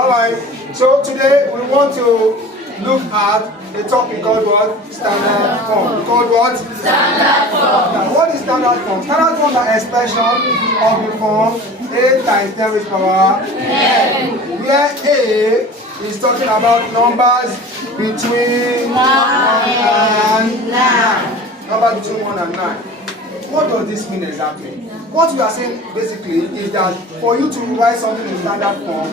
Alright, so today we want to look at a topic called what? Standard form. Called what? Standard form. Now, what is standard form? Standard form is an expression of the form a times 10 raised power n, where a is talking about numbers between 1 and 9. Numbers between 1 and 9. What does this mean exactly? What we are saying basically is that for you to write something in standard form,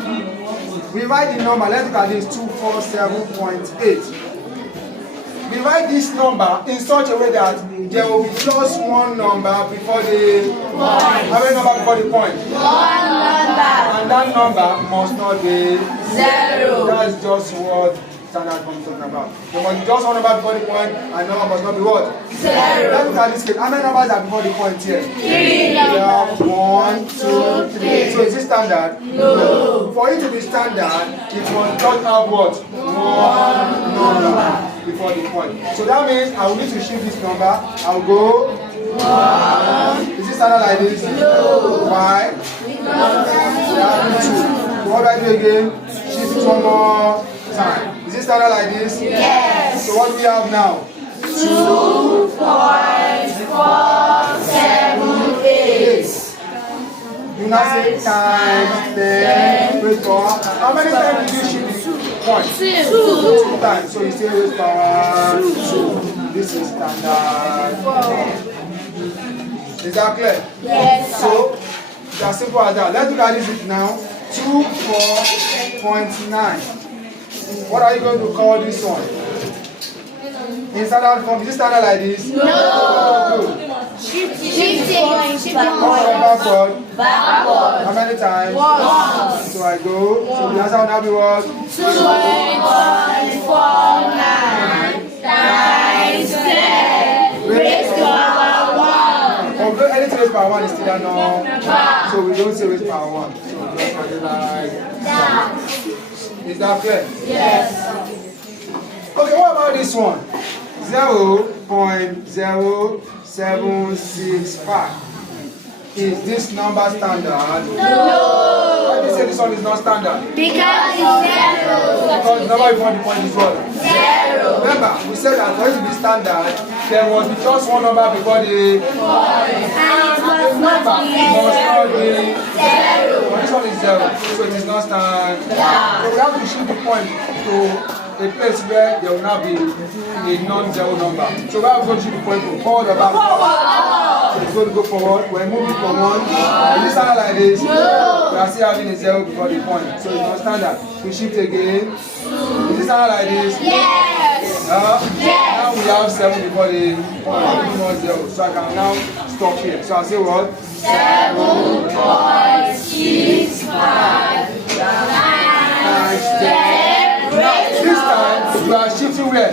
we write the number, let's look at this, 247.8. We write this number in such a way that there will be just one number before the point. How many number before the point? One number. And that number must not be 0. That's just what standard form is talking about. There must be just one number before the point and number must not be what? 0. Let's look at this case. How many numbers are before the point here? 3. We have 1, 2, 3. So is it standard? No. For it to be standard, it must not have what? One number before the point. So that means I will need to shift this number. I'll go 1. Is it standard like this? No. Why? Because 2. What do I do again? Shift it one more time. Is it standard like this? Yes. So what do we have now? 2.478. You now say times 10 raised power. How many times did you shift the point? 2. 2 times. So you say raised power 2. This is standard. Is that clear? Yes. So it's as simple as that. Let's look at this now. 24.9. What are you going to call this one? In standard form, is it standard like this? No. Good. Shifting. Backward. Backward. How many times? 1. So I go. So the answer will now be what? 2.49 times 10 raised to power 1. Although anything raised power 1 is still a number, so we don't say raised power 1. So we just write it like that. Is that clear? Yes. Okay, what about this one? 0.0765. Is this number standard? No. Why do you say this one is not standard? Because it's 0. Because the number before the point is what? 0. Remember, we said that for it to be standard, there must be just one number before the point. And the number must not be 0. But this one is 0, so it is not standard. So we have to shift the point to a place where there will now be a non-zero number. So we are going to shift the point to forward or back. So it's going to go forward. We're moving forward. Is it standard like this? No. We are still having a 0 before the point. So it's not standard. We shift again. Is it standard like this? Yes. Yes. Now we have 7 before the point. Not 0. So I can now stop here. So I'll say what? 7.65 times 10. Now, this time, you are shifting where?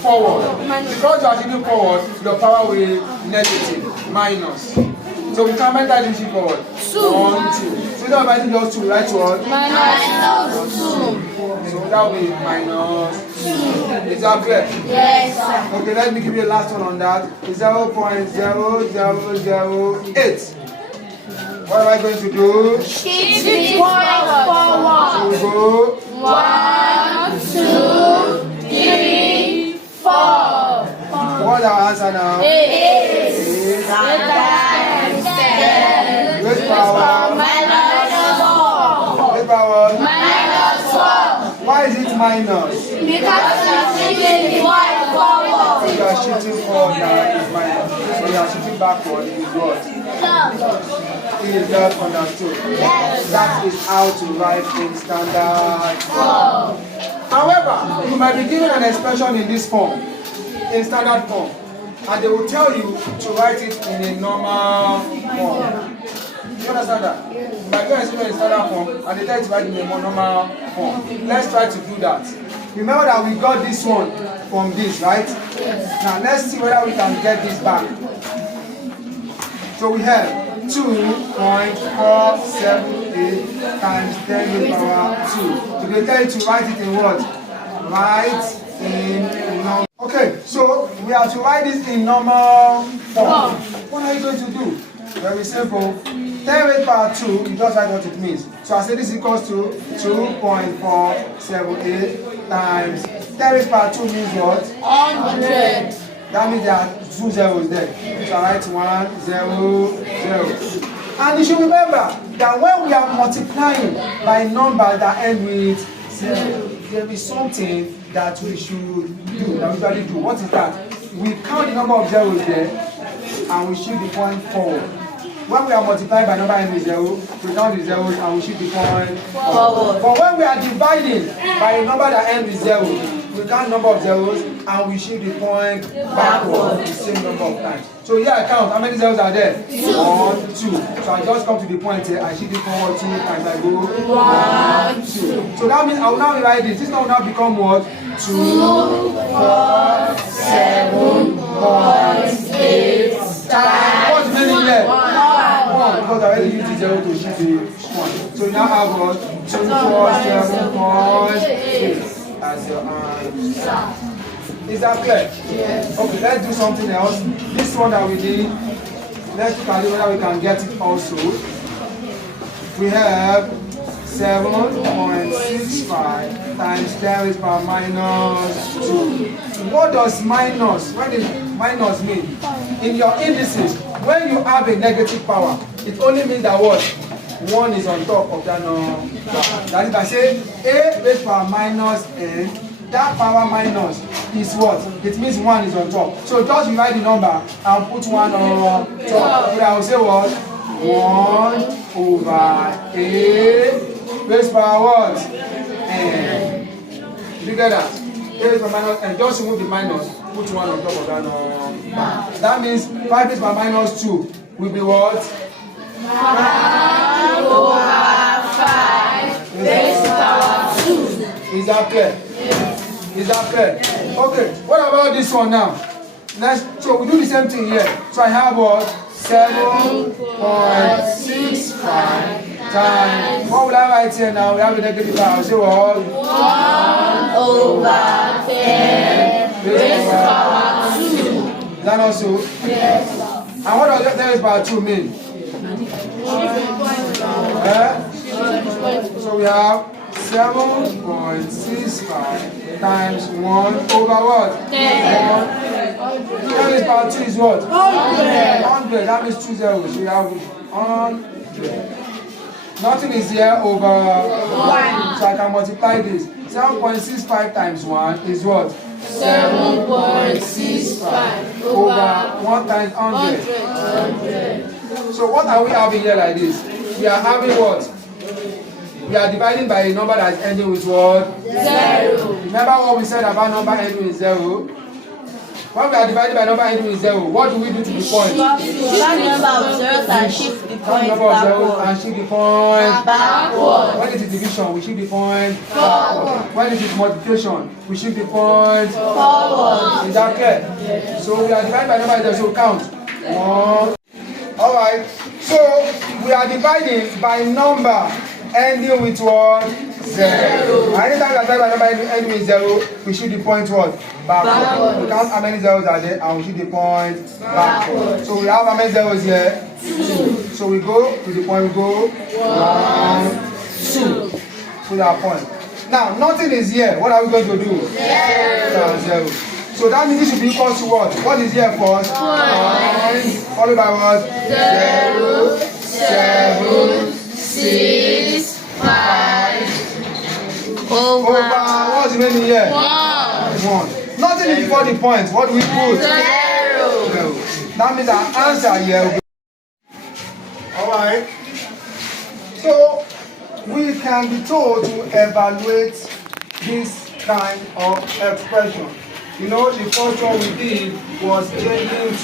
Forward. Because you are shifting forward, your power will be negative, minus. So we can make that shift forward. 1, 2. So instead of writing just 2, write what? minus 2. So that will be minus 2. Is that clear? Yes, sir. Okay, let me give you a last one on that. 0.0008. What am I going to do? Shift it forward. So we go 1, 2, 3, 4. What's our answer now? 8 Eight. times 10 Raise power. minus 4. Raise power. Minus 4. Why is it minus? Because it's shifting forward. You are shifting forward now, it's minus. So you are shifting backward, it is what? It is not understood. Yes. That is how to write in standard form. However, you might be given an expression in this form, in standard form, and they will tell you to write it in a normal form. You understand that? You might get an expression in standard form, and they tell you to write it in a more normal form. Let's try to do that. Remember that we got this one from this, right? Yes. Now let's see whether we can get this back. So we have 2.478 times 10 to the power 2. So they tell you to write it in what? Write in normal. Okay, so we have to write this in normal form. What are you going to do? Very simple. 10 raised power 2, you just write what it means. So I say this equals to 2.478 times 10 raised power 2 means what? 100. That means there are 2 zeros there. So I write 1, 0, 0. And you should remember that when we are multiplying by numbers that end with 0, there is something that we should do, that we usually do. What is that? We count the number of zeros there and we shift the point forward. When we are multiplying by number ending with 0, we count the zeros and we shift the point forward. But when we are dividing by a number that ends with 0, we count number of zeros and we shift the point backward the same number of times. So here I count. How many zeros are there? 1, 2. So I just come to the point here. I shift it forward 2 times. I go 1, 2. So that means I will now rewrite this. This now will now become what? 2, 4, 7, 8 times. What's the meaning here? 1. Because I already used the 0 to shift the 1. So you now have what? 2, 4, 7, 8. As your answer. Is that clear? Yes. Okay, let's do something else. This one that we did, let's look at whether we can get it also. We have 7.65 times 10 raised power minus 2. What does minus? What does minus mean? In your indices, when you have a negative power, it only means that what? 1 is on top of that number. That is, if I say a raised power minus n, that power minus is what? It means 1 is on top. So just rewrite the number and put 1 on top. So I will say what? 1 over a raised power what? N. You get that? A raised power minus n. Just remove the minus, put 1 on top of that number. That means 5 raised power minus 2 will be what? 5 over 5 raised power 2. Is that clear? Yes. Is that clear? Okay, what about this one now? So we do the same thing here. So I have what? 7.65 times. What will I write here now? We have a negative power. Say what? 1 over 10 raised power 2. Is that also? Yes. And what does 10 raised power 2 mean? So we have 7.65 times 1 over what? 10. 10 raised power 2 is what? 100. That means 2 zeros. So we have 100. Nothing is here over 1. So I can multiply this. 7.65 times 1 is what? 7.65 over 1 times 100. So what are we having here like this? We are having what? We are dividing by a number that is ending with what? 0. Remember what we said about number ending with 0? When we are dividing by number ending with 0, what do we do to the point? Count the number of zeros and shift the Count the point number of zeros backward. and shift the point Backward. When it is division, we shift the point forward. When it is multiplication, we shift the point Forward. Is that clear? Yes. So we are dividing by number 0, so count. 1. Alright, so we are dividing by number ending with what? 0. Anytime we are dividing by number ending with 0, we shift the point what? Backward. We count how many zeros are there and we shift the point backward. So we have how many zeros here? 2. So we go to the point, we go 1, 2. To that point. Now, nothing is here. What are we going to do? 0. So that means this should be equal to what? What is here first? 1. Followed by what? 0, 7, 6, 5. Over. What's the meaning here? 1. Nothing is before the point. What do we put? 0. That means our answer here will be. Alright. So we can be told to evaluate this kind of expression. You know, the first one we did was changing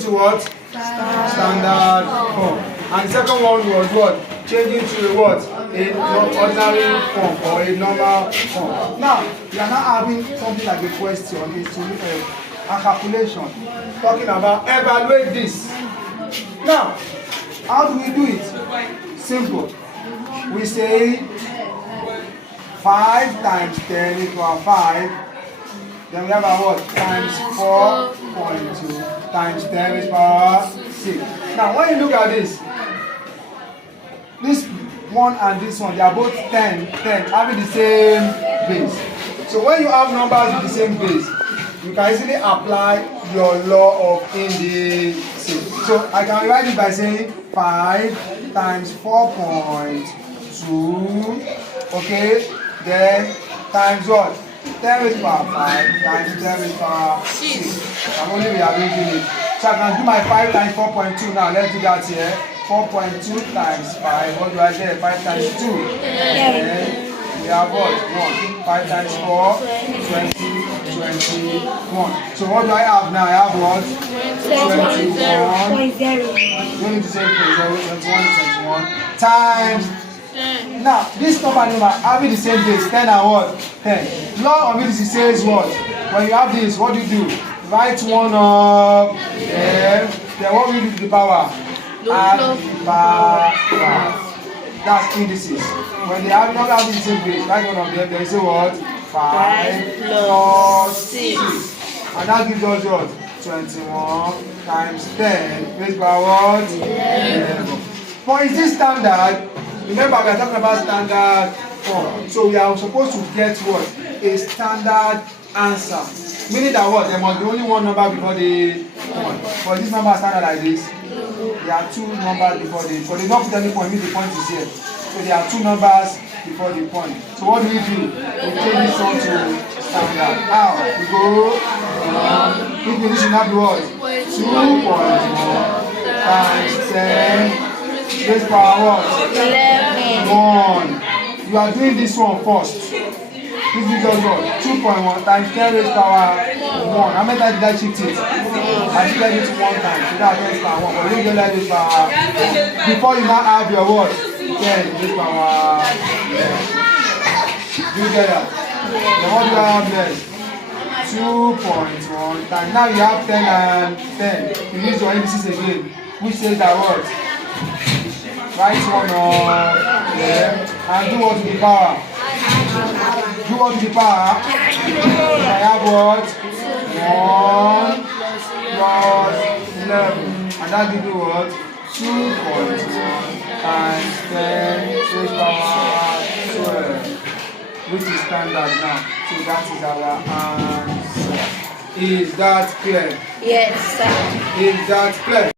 to what? Standard form. And the second one was what? Changing to a what? A ordinary form or a normal form. Now, we are now having something like a question, a calculation, talking about evaluate this. Now, how do we do it? Simple. We say 5 times 10 equals 5. Then we have our what? Times 4.2 times 10 is power 6. 6. Now, when you look at this one and this one, they are both 10, having the same base. So when you have numbers with the same base, you can easily apply your law of indices. So I can write it by saying 5 times 4.2, okay, then times what? 10 raised to power 5 times 10 raised to power 6. I'm only rearranging it. So I can do my 5 times 4.2 now. Let's do that here. 4.2 times 5. What do I get? 5 times 2. Then we have what? 1. 5 times 4, 20, 21. So what do I have now? I have what? 21. Don't need to say 21 times. Now, this number having the same base, 10 and what? 10. Law of indices says what? When you have this, what do you do? Write one up, then what will you do to the power? Add the power. That's indices. When they have not having the same base, write one of them, they say what? 5 plus 6. And that gives us what? 21 times 10 raised by what? 11. But is this standard? Remember, we are talking about standard form. So we are supposed to get what? A standard answer. Meaning that what? There must be only one number before the point. But this number is standard like this. There are 2 numbers before the point. But they don't put any point, means the point is here. So there are 2 numbers before the point. So what do? We change this one to standard. How? We go. If this should not be what? 2.1 times 10. Raised to power what? 11. 1. You are doing this one first. This gives us what? 2.1 times 10 raised to power 1. How many times did I shift it? I shifted it 1 time. So that's raised to power 1. But you don't get that raised to power. Before you now have your what? 10 raised to power 11. Do you get that? Then what do I have next? 2.1 times. Now you have 10 and 10. You use your indices again. Which says that what? Write one up there and do what to the power? Do what to the power? I have what? 1 plus 11. And that gives you what? 2.1 times 10 raised to power 12. Which is standard now. So that is our answer. Is that clear? Yes, sir. Is that clear?